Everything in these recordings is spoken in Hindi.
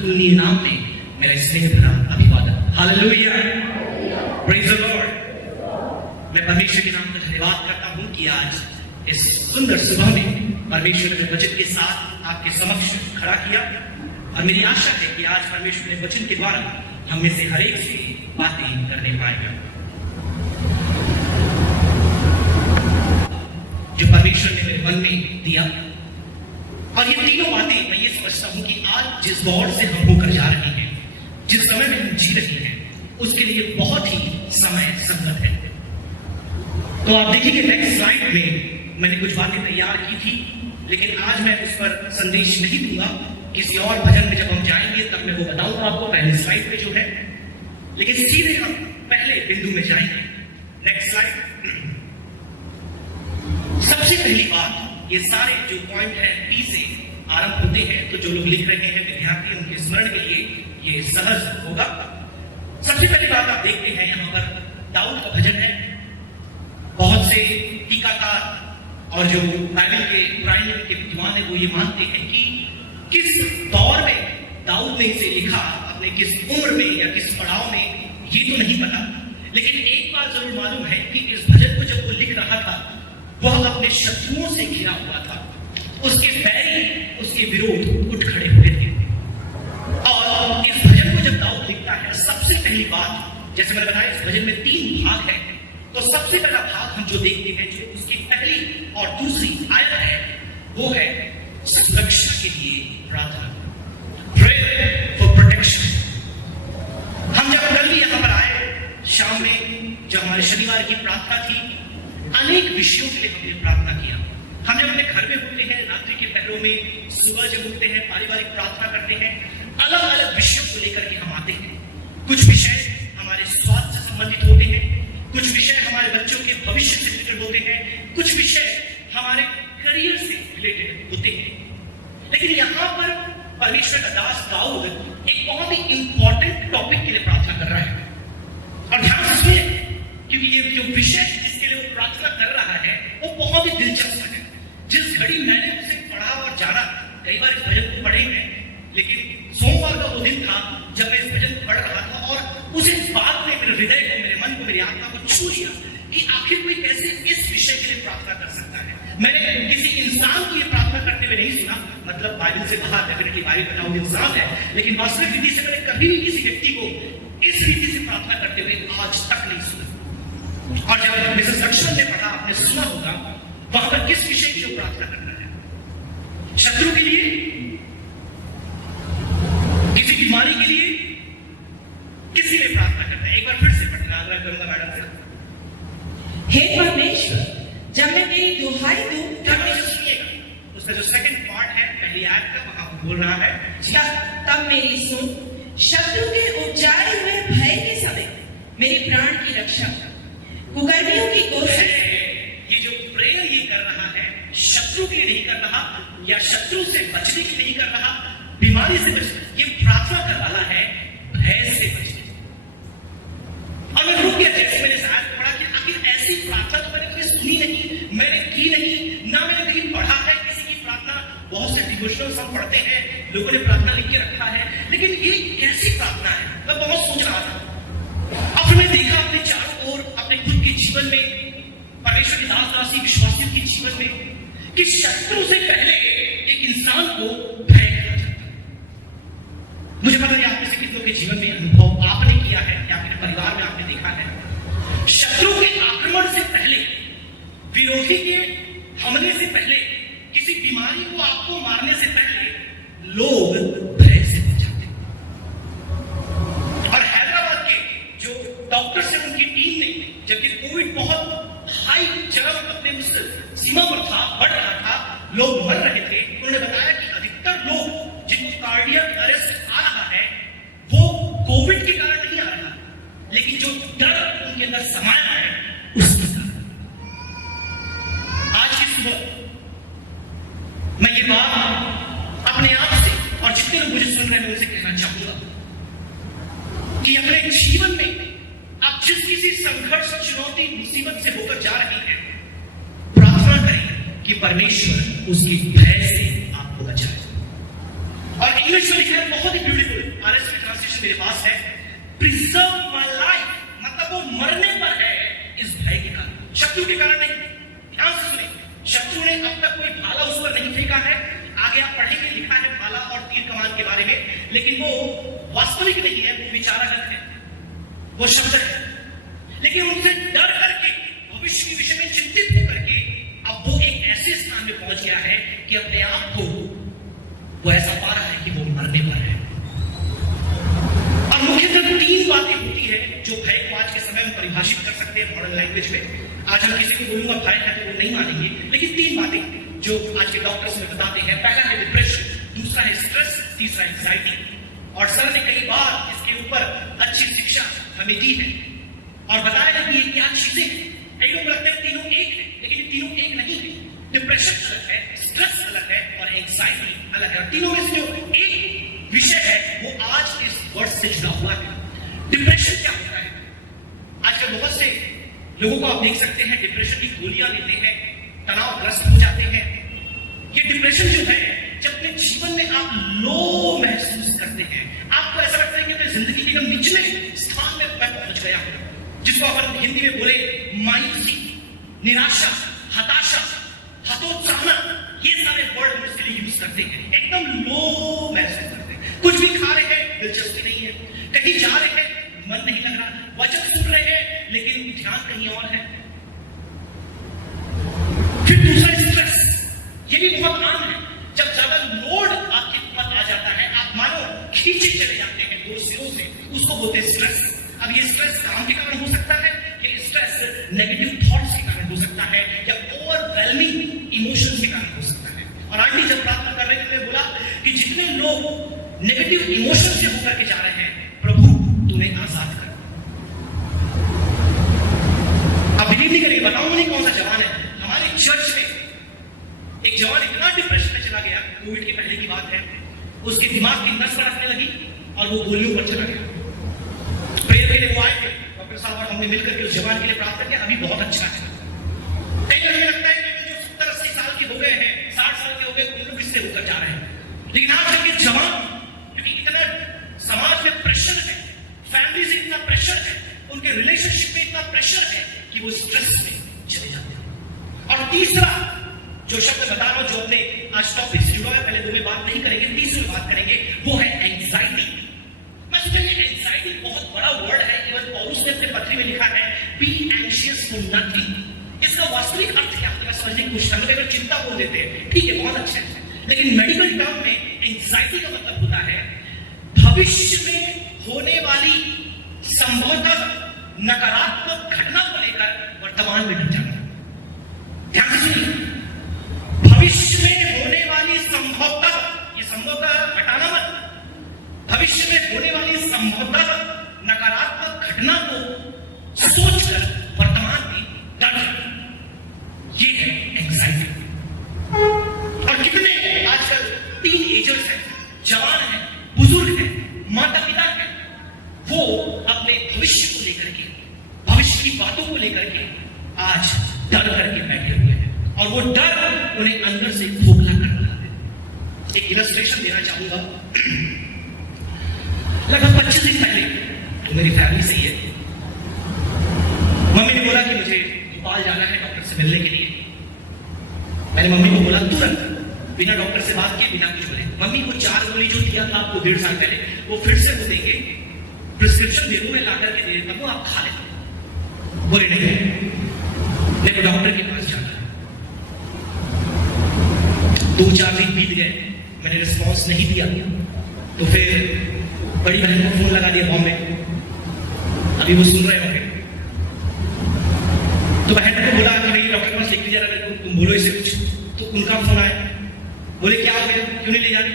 अतुलनीय नाम में मेरा स्नेह भरा अभिवादन। Hallelujah, praise the Lord. मैं परमेश्वर के नाम का धन्यवाद करता हूं कि आज इस सुंदर सुबह में परमेश्वर ने वचन के साथ आपके समक्ष खड़ा किया, और मेरी आशा है कि आज परमेश्वर ने वचन के द्वारा हम में से हर एक से बातें करने पाएगा। जो परमेश्वर ने मेरे मन में दिया, और ये तीनों बातें मैं ये समझता हूं कि आज जिस दौर से हम होकर जा रहे हैं, जिस समय में हम जी रहे हैं, उसके लिए बहुत ही समय संगत है। तो आप देखिए नेक्स्ट स्लाइड में मैंने कुछ बातें तैयार की थी, लेकिन आज मैं उस पर संदेश नहीं दूंगा। किसी और भजन में जब हम जाएंगे तब मैं वो बताऊंगा आपको, पहले स्लाइड पे जो है। लेकिन सीधे हम पहले बिंदु में जाएंगे। Next slide. सबसे पहली बात, ये सारे जो पॉइंट है पी से आरंभ होते हैं, तो जो लोग लिख रहे हैं विद्यार्थी, उनके स्मरण के लिए ये सहज होगा। सबसे पहली बात आप देखते हैं यहां पर दाऊद का भजन है। बहुत से टीकाकार और जो बाइबल के पुराने नियम के विद्वान है वो ये मानते हैं कि किस दौर में दाऊद ने इसे लिखा, अपने किस उम्र में या किस पड़ाव में, ये तो नहीं पता। लेकिन एक बात जरूर मालूम है कि इस भजन को जब वो लिख रहा था, वह अपने शत्रुओं से घिरा हुआ था। उसके बैरी उसके विरोध उठ खड़े हुए थे। और इस भजन को जब दाऊद लिखता है, सबसे पहली बात, जैसे मैंने बताया, इस भजन में 3 भाग है। तो सबसे पहला भाग हम जो देखते हैं, जो उसकी पहली और दूसरी आयत है, वो है सुरक्षा के लिए प्रार्थना, प्रेयर फॉर प्रोटेक्शन। हम जब कल यहां पर आए शाम में, जब हमारे शनिवार की प्रार्थना थी, अनेक विषयों के लिए हमने प्रार्थना किया। हम जब अपने घर में होते हैं, रात्रि के पहरों में, सुबह जब उठते हैं, पारिवारिक प्रार्थना करते हैं, अलग अलग विषयों को लेकर के हम आते हैं। कुछ विषय हमारे स्वास्थ्य से संबंधित होते हैं, कुछ विषय हमारे बच्चों के भविष्य से रिलेटेड होते हैं, कुछ विषय हमारे करियर से रिलेटेड होते हैं। लेकिन यहां पर परमेश्वर का दास दाऊद एक बहुत ही इंपॉर्टेंट टॉपिक के लिए प्रार्थना कर रहा है। और ध्यान से सुनिए, क्योंकि ये जो विषय जिसके लिए वो प्रार्थना कर रहा है, वो बहुत ही दिलचस्प है। जिस घड़ी मैंने उसे पढ़ा और जाना, कई बार इस भजन को पढ़े हैं, लेकिन सोमवार का वो दिन था जब मैं इस भजन को पढ़ रहा था, और उस बात ने मेरे हृदय को, मेरे मन को, मेरी आत्मा को छू लिया कि आखिर कोई कैसे इस विषय के लिए प्रार्थना कर सकता है। मैंने किसी इंसान की प्रार्थना करते हुए नहीं सुना, मतलब बाइबल से बाहर, डेफिनेटली बाइबल का नाम इंसान है, लेकिन वास्तविक रीति से मैंने कभी भी किसी व्यक्ति को इस रीति से प्रार्थना करते हुए आज तक नहीं सुना। और जब मिसेस लक्ष्मण ने पढ़ा, आपने सुना होगा, वहां पर किस विषय की जो प्रार्थना करना है? शत्रु के लिए, किसी बीमारी के लिए, किसी लिए प्रार्थना करना है? एक बार फिर से पढ़ना आग्रह करूंगा मैडम से। हे परमेश्वर, जब मैं तेरी दुहाई दूं, तब सुनिएगा, उसका जो सेकंड पार्ट है पहली आयत का, वहां बोल रहा है, तब मेरी सुन, शत्रु के उपजाए हुए भय के समय मेरे प्राण की रक्षा कर। कुकर्मियों की कोशिश, ये जो प्रेयर ये कर रहा है, शत्रु के लिए नहीं कर रहा, या शत्रु से बचने के लिए नहीं कर रहा, बीमारी से बचने, ये प्रार्थना कर रहा है भय से बचने। और मैं रुक गया जैसे मैंने शायद पढ़ा कि आखिर ऐसी प्रार्थना तो मैंने कभी सुनी नहीं, मैंने की नहीं, ना मैंने कहीं पढ़ा है किसी की प्रार्थना। बहुत से डिवोशनल सब पढ़ते हैं, लोगों ने प्रार्थना लिख के रखा है, लेकिन ये कैसी प्रार्थना है? मैं बहुत सोच रहा था। अब मैं देखा अपने चारों ओर, अपने खुद के जीवन में, परमेश्वर की दास-दासी विश्वासियों के जीवन में, कि शत्रु से पहले एक इंसान को भय किया जाता है। मुझे पता नहीं आप में से कितनों के जीवन में अनुभव आपने किया है या अपने परिवार में आपने देखा है, शत्रु के आक्रमण से पहले, विरोधी के हमले से पहले, किसी बीमारी को आपको मारने से पहले लोग भय से बच जाते हैं। और हैदराबाद के जो डॉक्टर्स हैं, उनकी टीम ने, जबकि कोविड बहुत हाई चरम अपने उस सीमा पर था, बढ़ रहा था, लोग मर रहे थे, उन्होंने बताया कि अधिकतर लोग जिनको कार्डियक अरेस्ट आ रहा है, वो कोविड के कारण नहीं आ रहा, लेकिन जो डर उनके अंदर समाया है उसके कारण। आज की सुबह मैं ये बात अपने आप से और जितने लोग मुझे सुन रहे हैं उनसे कहना चाहूंगा कि अपने जीवन में आप जिस किसी संघर्ष, चुनौती, मुसीबत से होकर जा रहे हैं, प्रार्थना करें कि परमेश्वर उसकी भय से आपको बचाए। और इंग्लिश में लिखा है बहुत ही ब्यूटीफुल ऑप्शन मेरे पास है, प्रिजर्व माय लाइफ, मतलब वो मरने पर है इस भय के कारण, शत्रु के कारण नहीं। ध्यान से सुनिए, शत्रु ने अब तक कोई भाला उस पर नहीं फेंका है। आगे आप पढ़ेंगे, लिखा है भाला और तीर कमान के बारे में, लेकिन वो वास्तविक नहीं है, वो विचारागत है, वो शब्द है। लेकिन उनसे डर करके, भविष्य के विषय में चिंतित होकर के अब वो एक ऐसे स्थान में पहुंच गया है कि अपने आप को वो ऐसा पा रहा है कि वो मरने पर है। और मुख्यतः 3 बातें होती है जो भय को आज के समय में परिभाषित कर सकते हैं मॉडर्न लैंग्वेज में। आज हम किसी को बोलूंगा भय है तो वो नहीं मानेंगे, लेकिन 3 बातें जो आज के डॉक्टर्स में बताते हैं। पहला है डिप्रेशन, दूसरा है स्ट्रेस, तीसरा एंजाइटी। और सर ने कई बार इसके ऊपर अच्छी शिक्षा हमें दी है और बताया है कि ये क्या चीजें हैं। कई लोग लगता है तीनों एक है, लेकिन तीनों एक नहीं है। डिप्रेशन अलग है, स्ट्रेस अलग है और एंजाइटी अलग है। तीनों में से जो एक विषय है वो आज इस वर्ड से जुड़ा हुआ है। डिप्रेशन क्या होता है? आजकल बहुत से लोगों को आप देख सकते हैं डिप्रेशन की गोलियां लेते हैं, तनावग्रस्त हो जाते हैं। ये डिप्रेशन जो है, जब अपने जीवन में आप लो महसूस करते हैं, आपको ऐसा लगता है कि अपनी जिंदगी के एकदम निचले स्थान में मैं पहुंच गया हूं, जिसको अपन हिंदी में बोले मायूसी, निराशा, हताशा, हतोत्साहना, ये सारे वर्ड हम इसके लिए यूज करते हैं। एकदम लो महसूस करते हैं, कुछ भी खा रहे हैं दिलचस्पी नहीं है, कहीं जा रहे हैं मन नहीं लग रहा, वचन सुन रहे हैं लेकिन ध्यान कहीं और है। फिर दूसरा स्ट्रेस, ये भी बहुत आम है। जब ज्यादा लोड आपके ऊपर आ जाता है, आप मानो खींचे चले जाते हैं 2 सिरों से, उसको बोलते हैं स्ट्रेस। अब ये स्ट्रेस काम के कारण हो सकता है, ये स्ट्रेस नेगेटिव थॉट्स के कारण हो सकता है, या ओवरवेलमिंग इमोशंस के कारण हो सकता है। और आज भी जब प्रार्थना कर रहे थे, बोला कि जितने लोग नेगेटिव इमोशन से होकर के जा रहे हैं, प्रभु तुम्हें आजाद कर। अब बिलीव नहीं करेंगे, बताऊंगा नहीं कौन सा जवान है। हमारे चर्च में एक जवान इतना डिप्रेशन में चला गया, कोविड के पहले की बात है, उसके दिमाग की नस फड़कने लगी और वो गोलियों पर चला गया। प्रेयर के लिए वो आए थे, डॉक्टर साहब और हमने मिलकर के उस जवान के लिए प्रार्थना किया, अभी बहुत अच्छा है। कई लोगों को लगता है कि जो 70-80 साल के हो गए हैं, 60 साल के हो गए, उन लोग इससे होकर जा रहे हैं। लेकिन आज के जवान, क्योंकि इतना समाज में प्रेशर है, फैमिली से इतना प्रेशर है, उनके रिलेशनशिप में इतना प्रेशर है कि वो स्ट्रेस में चले जाते हैं। और तीसरा जो शब्द बता रहा हूं, जो अपने आज टॉपिक से जुड़ा है, पहले 2 में बात नहीं करेंगे, तीसरी में बात करेंगे, वो है एंजाइटी। मैं सोचा ये एंजाइटी बहुत बड़ा वर्ड है। केवल पौलुस ने अपने पत्री में लिखा है, बी एंशियस फॉर नथिंग। इसका वास्तविक अर्थ क्या होता है समझने की कोशिश करें। अगर चिंता बोल देते हैं, ठीक है, बहुत अच्छा है, लेकिन मेडिकल टर्म में एंजाइटी का मतलब होता है भविष्य में होने वाली संभवतः नकारात्मक घटना को लेकर वर्तमान में डर जाना। ध्यान से सुनिए, भविष्य में होने वाली संभवतः, ये संभवतः हटाना मत, भविष्य में होने वाली संभवतः नकारात्मक घटना को सोचकर वर्तमान में डर जाना, ये है एंजाइटी। और कितने आजकल टीनएजर्स हैं, जवान हैं, बुजुर्ग हैं, माता पिता हैं, वो अपने भविष्य को लेकर के, भविष्य की बातों को लेकर के आज डर करके बैठे हुए हैं, और वो डर उन्हें अंदर से खोखला कर रहा है। एक इलस्ट्रेशन देना चाहूंगा। लगभग 25 दिन पहले, तो मेरी फैमिली से ही है, मम्मी ने बोला कि मुझे भोपाल जाना है डॉक्टर से मिलने के लिए। मैंने मम्मी को बोला तुरंत, बिना डॉक्टर से बात किए, बिना कुछ बोले, मम्मी को 4 गोली जो दिया था आपको 1.5 साल पहले, वो फिर से वो देंगे, प्रिस्क्रिप्शन दे दूं मैं, लाकर के दे देता हूं, आप खा लेते। बोले नहीं, मेरे को डॉक्टर के पास जाना है। 2-4 दिन बीत गए, मैंने रिस्पॉन्स नहीं दिया, तो फिर बड़ी बहन को फोन लगा दिया बॉम्बे, अभी वो सुन रहे होंगे। तो बहन को बोला कि भाई डॉक्टर के पास लेके जा रहा है, तुम बोलो इसे कुछ। तो उनका फोन आया, बोले क्या हो गया, क्यों नहीं ले जा रही?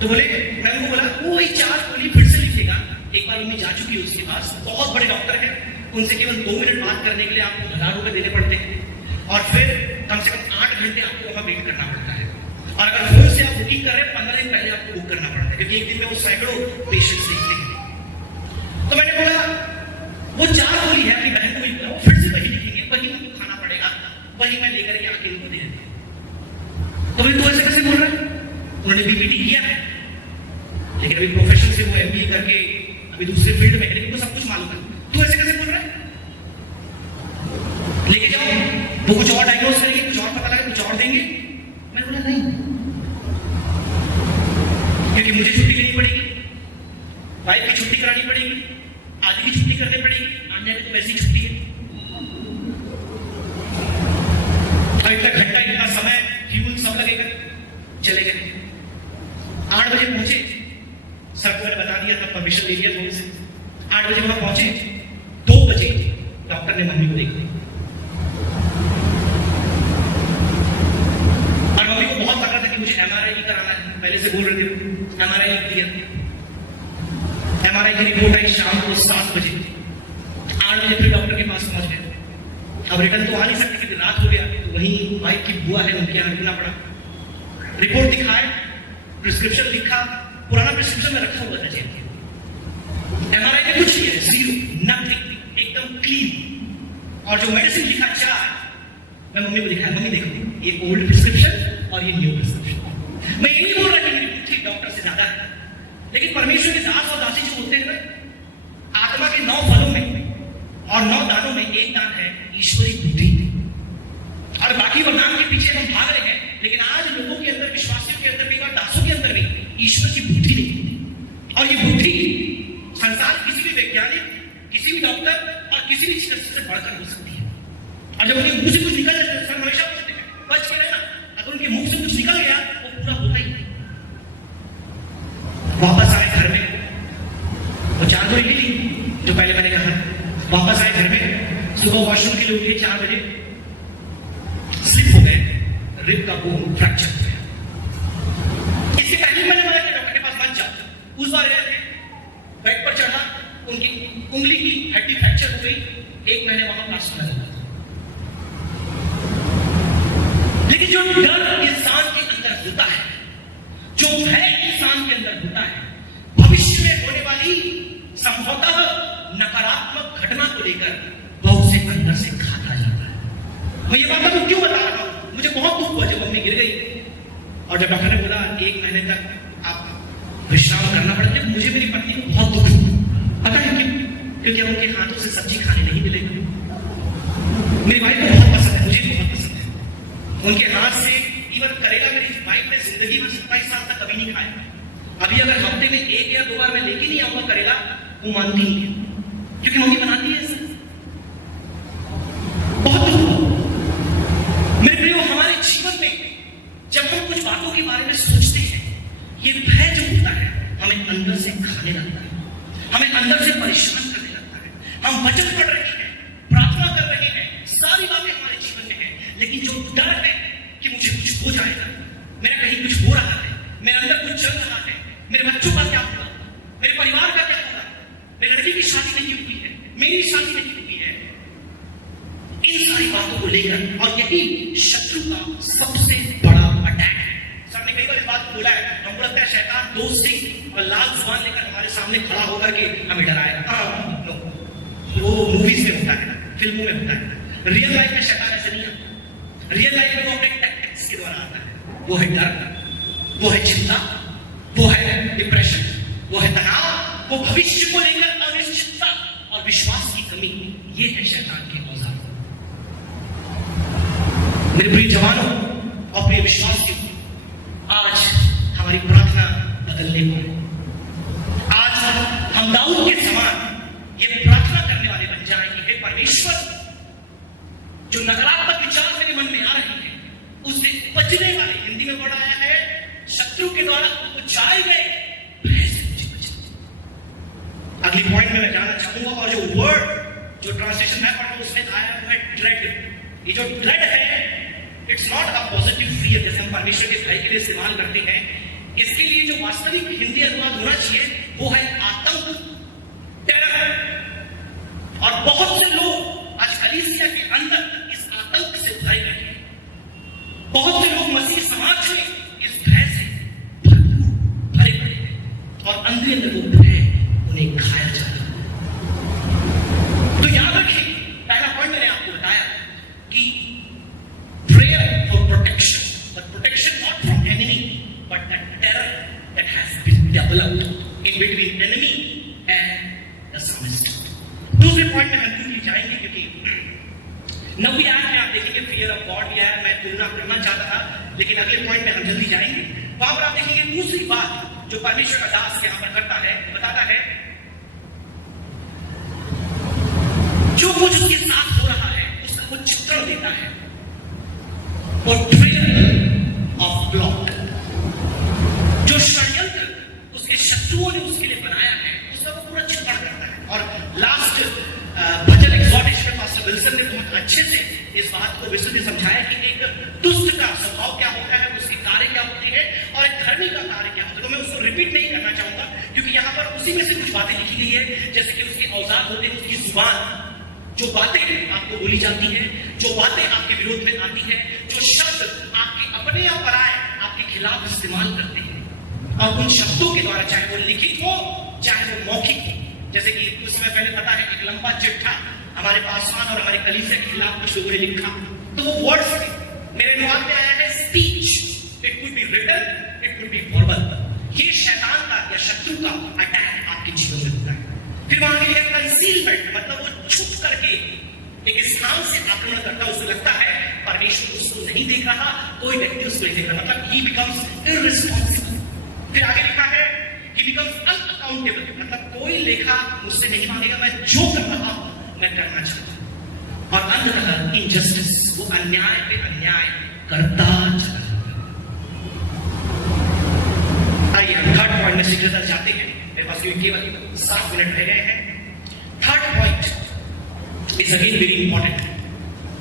तो बोले, मैं उनको बोला वो वही 4 गोली फिर से लिखेगा। एक बार मम्मी जा चुकी है उसके पास, बहुत बड़े डॉक्टर हैं, उनसे केवल 2 मिनट बात करने के लिए आपको 1000 रुपए देने पड़ते हैं, और फिर कम से कम 8 घंटे आपको वहां वेट करना पड़ता है। और अगर फोन से आप बुकिंग कर रहे हैं, 15 दिन पहले आपको बुक करना पड़ता है, क्योंकि एक दिन में वो सैकड़ों पेशेंट्स देखते हैं। तो मैंने बोला वो 4 गोली है, अपनी बहन को भी बोला, फिर से वही लिखेंगे, वही उनको खाना पड़ेगा, वही मैं लेकर के आके उनको दे देते। तो बोले तू ऐसे कैसे बोल रहा है? उन्होंने बीपीटी किया है, लेकिन लेकिन अभी प्रोफेशन से वो एमबीए करके अभी दूसरे फील्ड में है, लेकिन उनको सब कुछ मालूम है। तू ऐसे कैसे बोल रहा है? लेके जाओ, वो कुछ और डायग्नोज करेंगे, कुछ और पता लगे, कुछ और देंगे। मैं बोला नहीं, क्योंकि मुझे छुट्टी लेनी पड़ेगी, वाइफ की छुट्टी करानी पड़ेगी, आदमी की छुट्टी करनी पड़ेगी, आने में तो वैसी छुट्टी है। और इतना घंटा, इतना समय, फ्यूल सब लगेगा। चले गए, 8 बजे पहुंचे, सर को मैंने बता दिया था, परमिशन ले लिया थोड़ी से। 8 बजे वहां पहुंचे, 2 बजे डॉक्टर ने मम्मी को देखा और मम्मी को बहुत लगा था कि मुझे एमआरआई कराना है। पहले से बोल रहे थे, एमआरआई लिख दिया। एमआरआई की रिपोर्ट आई शाम को 7 बजे। 8 बजे फिर डॉक्टर के पास पहुंच गए। अब रिटर्न तो आ नहीं सकते क्योंकि रात हो गया, तो वहीं वाइफ की बुआ है, उनके यहाँ रुकना पड़ा। रिपोर्ट दिखाए, प्रिस्क्रिप्शन लिखा, पुराना प्रिस्क्रिप्शन में रखा हुआ था जेल के। एमआरआई में कुछ नहीं है, जीरो, नथिंग, एकदम क्लीन। और जो मेडिसिन लिखा 4, मैं मम्मी को दिखाया, मम्मी देखो ये ओल्ड प्रिस्क्रिप्शन और ये न्यू प्रिस्क्रिप्शन। मैं ये नहीं बोल रहा कि मेरी बुद्धि डॉक्टर से ज्यादा है, लेकिन परमेश्वर के दास और दासी जो होते हैं ना, आत्मा के 9 फलों में और 9 दानों में एक दान है ईश्वरी बुद्धि। और बाकी वरदान के पीछे हम भाग रहे हैं, लेकिन आज लोगों के अंदर, विश्वासियों के अंदर भी और दासों के अंदर भी ईश्वर की बुद्धि नहीं। और ये बुद्धि संसार किसी भी वैज्ञानिक, किसी भी डॉक्टर और किसी भी चिकित्सक से बढ़कर हो सकती है। और जब उनके मुंह से कुछ निकल जाता है, सर हमेशा पूछते हैं बच के रहना, अगर उनके मुंह से कुछ निकल गया वो पूरा होता ही नहीं। वापस आए घर में, वो 4 गोली ली जो पहले मैंने कहा। वापस आए घर में, सुबह वॉशरूम के लिए उठे 4 बजे, स्लिप हो गए, रिब का बोन फ्रैक्चर हो गया। इससे पहले मैंने बोला कि डॉक्टर के पास मत जाओ। उस बार गए थे, बेड पर चढ़ा, उनकी उंगली की हड्डी फ्रैक्चर हो गई, 1 महीने वहां प्लास्टर लगा था। लेकिन जो डर इंसान के अंदर होता है, जो भय इंसान के अंदर होता है, भविष्य में होने वाली संभवतः नकारात्मक घटना को लेकर बहुत से अंदर से खाता जाता है। मैं ये बात आपको क्यों बता रहा हूं? मुझे बहुत दुख हुआ जब मम्मी गिर गई और जब डॉक्टर ने बोला 1 महीने तक आप विश्राम करना पड़ेगा, मुझे मेरी पत्नी को बहुत दुख हुआ। पता है क्यों? क्योंकि उनके हाथों से सब्जी खाने नहीं मिलेगी। मेरी वाइफ को बहुत पसंद है, मुझे बहुत पसंद है उनके हाथ से। इवन करेला मेरी वाइफ ने जिंदगी में 27 साल तक कभी नहीं खाया। अभी अगर हफ्ते में 1 या 2 बार मैं लेके नहीं आऊंगा करेला, वो मानती नहीं है, क्योंकि मम्मी बनाती है ऐसा। बहुत दुख हुआ। मेरे प्रियो, हमारे जीवन में जब हम कुछ बातों के बारे में सोचते हैं, ये भय जो होता है हमें अंदर से खाने लगता है, हमें अंदर से परेशान करने लगता है। हम वचन पढ़ रहे हैं, प्रार्थना कर रहे हैं, सारी बातें हमारे जीवन में है, लेकिन जो डर है कि मुझे कुछ हो जाएगा, मेरा कहीं कुछ हो रहा है, मेरे अंदर कुछ चल रहा है, मेरे बच्चों का क्या होगा, मेरे परिवार का क्या होगा, मेरी लड़की की शादी नहीं हुई है, मेरी शादी नहीं हुई है, इन सारी बातों को लेकर। और यही शत्रु का सबसे बड़ा अटैक है। सर ने कई बार इस बात को बोला है, हमको लगता है शैतान 2 सिंह और लाल जुबान लेकर हमारे सामने खड़ा होकर के हमें डराएगा। हाँ, वो मूवीज में होता है, फिल्मों में होता है। रियल लाइफ में शैतान ऐसे नहीं आता। रियल लाइफ में वो अपने टैक्टिक्स के द्वारा आता है। वो है डर, वो है चिंता, वो है डिप्रेशन, वो है तनाव, वो भविष्य को लेकर अनिश्चितता और विश्वास की कमी। ये है शैतान के औजार। मेरे प्रिय जवानों और प्रिय विश्वासियों, आज हमारी प्रार्थना बदलने को है। आज हम दाऊद के समान ये प्रार्थना करने वाले बन जाएंगे, हे परमेश्वर, जो नकारात्मक विचार मेरे मन में आ रही है उससे बचने वाले, हिंदी में वर्ड आया है, शत्रु के द्वारा उजाए गए भय से मुझे बचना। अगली पॉइंट में मैं जाना चाहूंगा, और जो वर्ड, जो ट्रांसलेशन मैं पढ़ रहा हूं उसमें आया वो है ड्रेड। ये जो ड्रेड है, it's not a positive fear जैसे हम परमेश्वर के भय के लिए इस्तेमाल करते हैं। इसके लिए जो वास्तविक हिंदी अनुवाद होना चाहिए वो है आतंक, टेरर। और बहुत से लोग आज कलीसिया के अंदर इस आतंक से भय रहे हैं। बहुत से लोग मसीह समाज में इस भय से भरे पड़े हैं और अंदर वो भय उन्हें खाया जा रहा है। तो याद रखें, पहला पॉइंट मैंने आपको बताया कि prayer for protection, but protection not from enemy, but the terror that has been developed standing between enemy and the psalmist. दूसरे पॉइंट में हम क्यों जाएंगे, क्योंकि 9वीं आयत में आप देखेंगे फियर ऑफ गॉड भी है। मैं तुलना करना चाहता था, लेकिन अगले पॉइंट में हम जल्दी जाएंगे। वहां पर आप देखेंगे दूसरी बात जो परमेश्वर का दास यहां पर करता है, बताता है जो कुछ उसके साथ हो रहा है उसका वो चित्रण देता है। पोर्ट्रेयल ऑफ प्लॉट, जो षड्यंत्र उसके शत्रुओं ने उसके लिए बनाया है उसका वो पूरा चित्रण करता है। और लास्ट भजन एग्जॉर्टेशन में पास्टर विल्सन ने बहुत अच्छे से इस बात को विश्व ने समझाया कि एक दुष्ट का स्वभाव क्या होता है, उसके कार्य क्या होते हैं, और एक धर्मी का कार्य क्या होता है। तो मैं उसको रिपीट नहीं करना चाहूंगा, क्योंकि यहाँ पर उसी में से कुछ बातें लिखी गई है, जैसे कि उसके औजार होते हैं, उसकी जुबान, जो बातें आपको बोली जाती है, जो बातें आपके विरोध में आती है, जो शब्द आपके अपने या पराए आपके खिलाफ इस्तेमाल करते हैं, और उन शब्दों के द्वारा चाहे वो लिखित हो चाहे वो मौखिक हो। जैसे कि कुछ समय पहले पता है एक लंबा चिट्ठा हमारे पासवान और हमारे कलीसिया के खिलाफ कुछ लोगों ने लिखा, तो वो वर्ड्स थे। मेरे अनुवाद में आया है speech, it could be written, it could be verbal. ये शैतान का या शत्रु का अटैक आपके जीवन में होता है। फिर वहां के लिए कंसीलमेंट, मतलब वो छुप करके एक स्थान से आक्रमण करता है। उसको लगता है परमेश्वर उसको नहीं देख रहा, कोई व्यक्ति उसको नहीं देख रहा, मतलब ही बिकम्स इररिस्पांसिबल। फिर आगे लिखा है ही बिकम्स अनअकाउंटेबल, मतलब कोई लेखा मुझसे नहीं मांगेगा, मैं जो कर रहा हूं मैं करना चाहता हूं। और अंततः इनजस्टिस, वो अन्याय पे अन्याय करता चला जाता है। आइए हम थर्ड पॉइंट में शीघ्रता जाते हैं, मेरे पास केवल 7 मिनट रह गए हैं। Third point is again very important.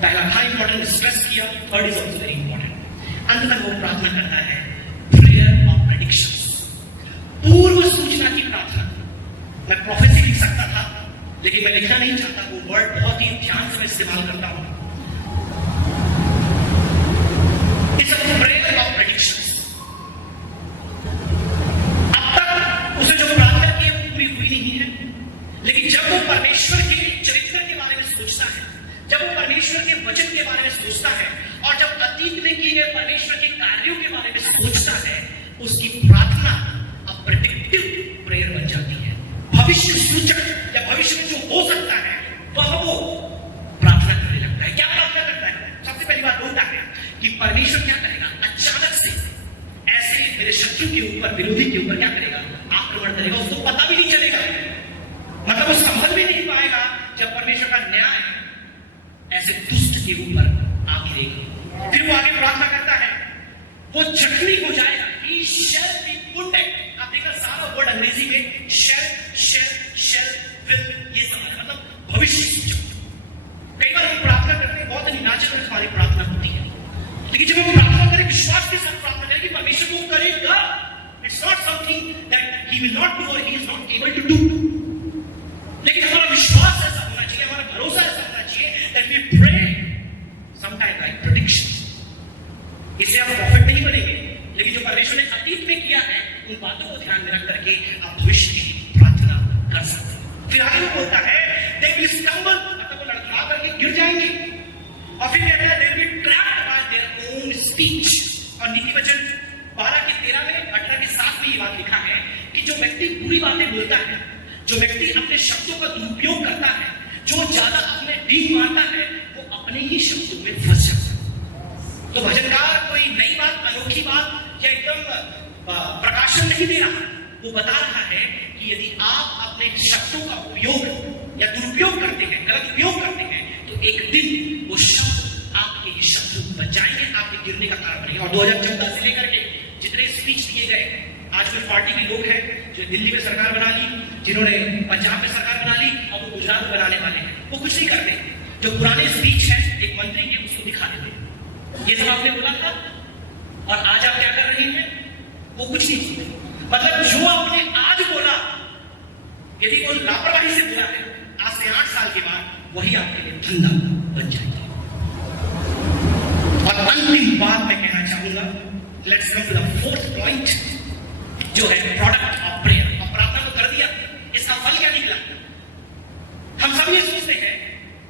पहला था इंपॉर्टेंट, स्ट्रेस किया, third is also very important. अंततः वो प्रार्थना करता है प्रेयर ऑफ प्रेडिक्शंस, पूर्व सूचना की प्रार्थना। मैं प्रोफेसी लिख सकता था, लेकिन मैं लिखना नहीं चाहता, वो वर्ड बहुत ही ध्यान से मैं इस्तेमाल करता हूं। It's a prayer of predictions. अब तक उसे जो प्रार्थना की है वो पूरी हुई नहीं है, लेकिन जब वो परमेश्वर के चरित्र के बारे में सोचता है, जब वो परमेश्वर के वचन के बारे में सोचता है, और जब अतीत में किए गए परमेश्वर के कार्यों के बारे में सोचता है, उसकी प्रार्थना अब प्रेडिक्टिव प्रेयर बन जाती है। भविष्य सूचक या भविष्य में जो हो सकता है वह वो प्रार्थना करने लगता है। क्या प्रार्थना करता है? सबसे पहली बात बोलता है कि परमेश्वर क्या करेगा, अचानक से ऐसे मेरे शत्रु के ऊपर, विरोधी के ऊपर क्या करेगा, आक्रमण करेगा, उसको पता भी नहीं चलेगा, मतलब वो समझ भी नहीं पाएगा जब परमेश्वर का न्याय ऐसे दुष्ट के ऊपर आ गिरेगा। फिर वो आगे प्रार्थना करता है, वो जख्मी हो जाएगा, he shall be wounded। आप देखा सारा वर्ड अंग्रेजी में shall will, ये सब मतलब भविष्य सूचक। कई बार हम प्रार्थना करते हैं, बहुत नेचुरल हमारी प्रार्थना होती है, लेकिन जब हम प्रार्थना करें, विश्वास के साथ प्रार्थना करें कि परमेश्वर वो करेगा, it's not something that he will not do और he is not able to do. लेकिन हमारा विश्वास ऐसा होना चाहिए, हमारा भरोसा ऐसा होना चाहिए that we pray sometime like prediction. इससे आप प्रॉफिट नहीं बनेंगे, लेकिन जो परमेश्वर ने अतीत में किया है उन बातों को ध्यान में रख करके आप भविष्य की प्रार्थना कर सकते हैं। फिर आगे वो बोलता है they will stumble, मतलब वो लड़खड़ा करके गिर जाएंगे, और फिर कहता है they will be trapped by their own speech। और नीति वचन 12:13 में 18:7 में ये बात लिखा है कि जो व्यक्ति बुरी बातें बोलता है, जो व्यक्ति अपने शब्दों का दुरुपयोग करता है, जो ज्यादा अपने डीप मानता है, वो अपने ही शब्दों में फंस जाता है। तो भजनकार कोई नई बात, अनोखी बात या एकदम प्रकाशन नहीं दे रहा, वो बता रहा है कि यदि आप अपने शब्दों का उपयोग या दुरुपयोग करते हैं, गलत उपयोग करते हैं, तो एक दिन वो शब्द आपके ही शत्रु बन जाएंगे, आपके गिरने का कारण बनेंगे। और 2014 से लेकर के जितने स्पीच दिए गए, आज कोई पार्टी के लोग हैं जो दिल्ली में सरकार बना ली, जिन्होंने पंजाब में सरकार बना ली, और वो गुजरात में बनाने वाले हैं, वो कुछ नहीं करते। जो पुराने स्पीच है एक मंत्री के, उसको दिखा देते, ये सब आपने बोला था और आज आप क्या कर रहे हैं, वो कुछ नहीं। मतलब जो आपने आज बोला, यदि कोई लापरवाही से बोला है, आज से 8 साल के बाद वही आपके लिए धंधा बन जाएगा। और अंतिम बात मैं कहना चाहूंगा, let's come to the fourth point, जो है प्रोडक्ट ऑफ प्रेयर। और प्रार्थना तो कर दिया, इसका फल क्या निकला? हम सब ये सोचते हैं,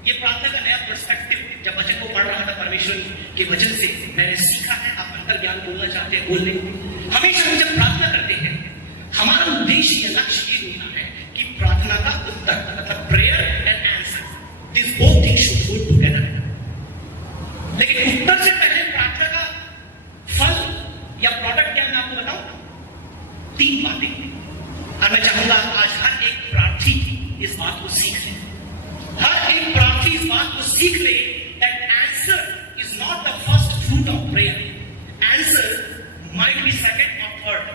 ये प्रार्थना का नया पर्सपेक्टिव जब वचन को पढ़ रहा था, परमेश्वर के वचन से मैंने सीखा है। आप अंतर ज्ञान बोलना चाहते हैं, बोल लें। हमेशा हम जब प्रार्थना करते हैं, हमारा उद्देश्य या लक्ष्य ये होता है कि प्रार्थना का उत्तर मतलब prayer and answer, this both things should go together. लेकिन उत्तर से पहले प्रार्थना का फल या प्रोडक्ट क्या मैं आपको बताऊं? 3 बातें, और मैं चाहूंगा आज हर एक प्रार्थी इस बात को सीख ले। हर एक प्रार्थी इस बात को सीख ले that answer is not the first fruit of prayer. Answer might be second or third,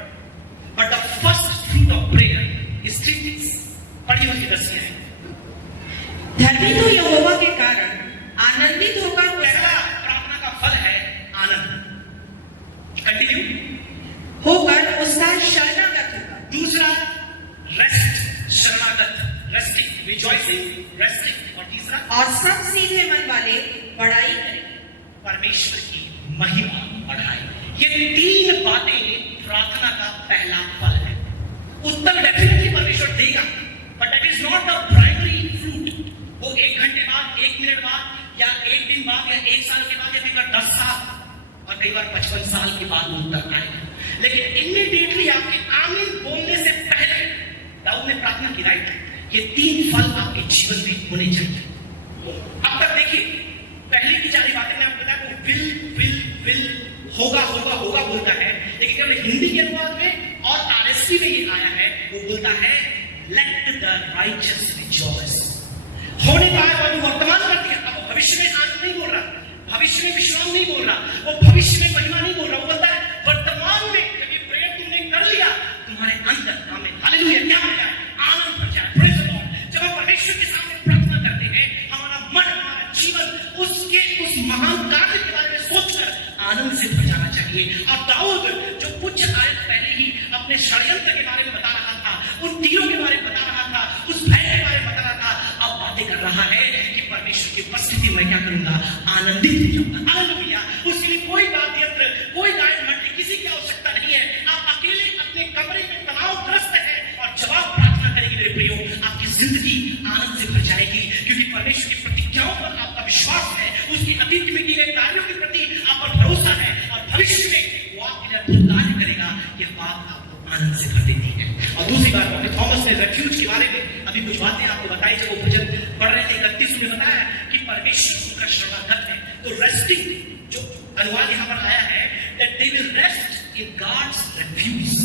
but the first fruit of prayer is 3 things. पढ़िए उसकी दसिया है। धर्मी तो यहोवा के कारण आनंदित होकर पहला प्रार्थना का फल है आनंद। कंटिन्यू होकर उसका शरणागत होगा। दूसरा रेस्ट, शरणागत, रेस्टिंग, रिजॉइसिंग, रेस्टिंग। और तीसरा और सब सीधे मन वाले बड़ाई करेंगे, परमेश्वर की महिमा बढ़ाए। ये 3 बातें प्रार्थना का पहला फल है। उत्तर डेफिनेटली परमेश्वर देगा, but that is not the primary fruit. वो 1 घंटे बाद, 1 मिनट बाद, या 1 दिन बाद, या 1 साल के बाद, या कई बार 10 साल और कई बार 55 साल के बाद वो उत्तर आएगा। लेकिन इमीडिएटली आपके आमीन बोलने से पहले दाऊद ने प्रार्थना की, राइट? ये 3 फल आपके जीवन में होने चाहिए। अब तक देखिए, पहले की 4 बातें मैं आपको बताया, वो विल विल विल, होगा होगा होगा बोलता है, लेकिन केवल हिंदी के अनुवाद में और आरएसवी में ये आया है, वो बोलता है लेट द राइचस रिजॉइस। होने पाए वो वर्तमान कर दिया। अब वो भविष्य में आज नहीं बोल रहा, भविष्य में विश्राम नहीं बोल रहा, वो भविष्य में महिमा नहीं बोल रहा, वो बोलता है वर्तमान में जब ये प्रेयर तुमने कर लिया, तुम्हारे अंदर आमीन हालेलुया क्या हो जाए? आनंद भर जाए। Praise the Lord. जब हम परमेश्वर के सामने प्रार्थना करते हैं, हमारा मन, हमारा जीवन उसके उस महान कार्य के बारे में सोचकर आनंद से भर जाना चाहिए। और दाऊद जो कुछ आयत पहले ही अपने षड्यंत्र के बारे में बता रहा था, उन तीरों के बारे में बता रहा था, उस भय के बारे में बता रहा था, अब बातें कर रहा है कि परमेश्वर की उपस्थिति में क्या करूंगा? आनंदित हो जाऊंगा। हालेलुया। उसके लिए कोई वाद्य यंत्र, कोई गायन मंडली, किसी की आवश्यकता नहीं है। आप अकेले अपने कमरे में तनावग्रस्त हैं और जवाब प्रार्थना करेंगे मेरे प्रियो, आपकी जिंदगी आनंद से भर जाएगी, क्योंकि परमेश्वर की प्रतिज्ञाओं पर आपका विश्वास है, उसकी अतीत में किए गए कार्यों के प्रति आप पर भरोसा है, और भविष्य में वो आपके लिए अद्भुत कार्य करेगा। यह बात आपको आनंद से भर देती है। और दूसरी बात, थॉमस ने रेफ्यूज के बारे में अभी कुछ बातें आपको बताई, जब वो भजन पढ़ रहे थे 31 में बताया कि परमेश्वर उनका शरणागत है। तो रेस्टिंग जो अनुवाद यहां पर आया है, that they will rest in God's refuge।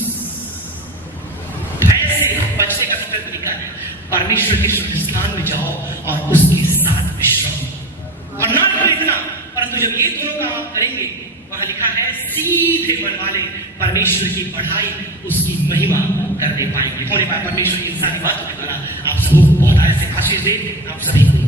भय से बचने का दूसरा तरीका है परमेश्वर के शुद्ध स्थान में जाओ और उसके साथ विश्राम। और ना केवल इतना, परंतु जब ये दोनों काम आप करेंगे, वहां लिखा है सीधे मन वाले परमेश्वर की बढ़ाई, उसकी महिमा करने पाएंगे। होने पाए परमेश्वर की सारी बातों के द्वारा आप सबको बहुत आय से आशीष दे। आप सभी को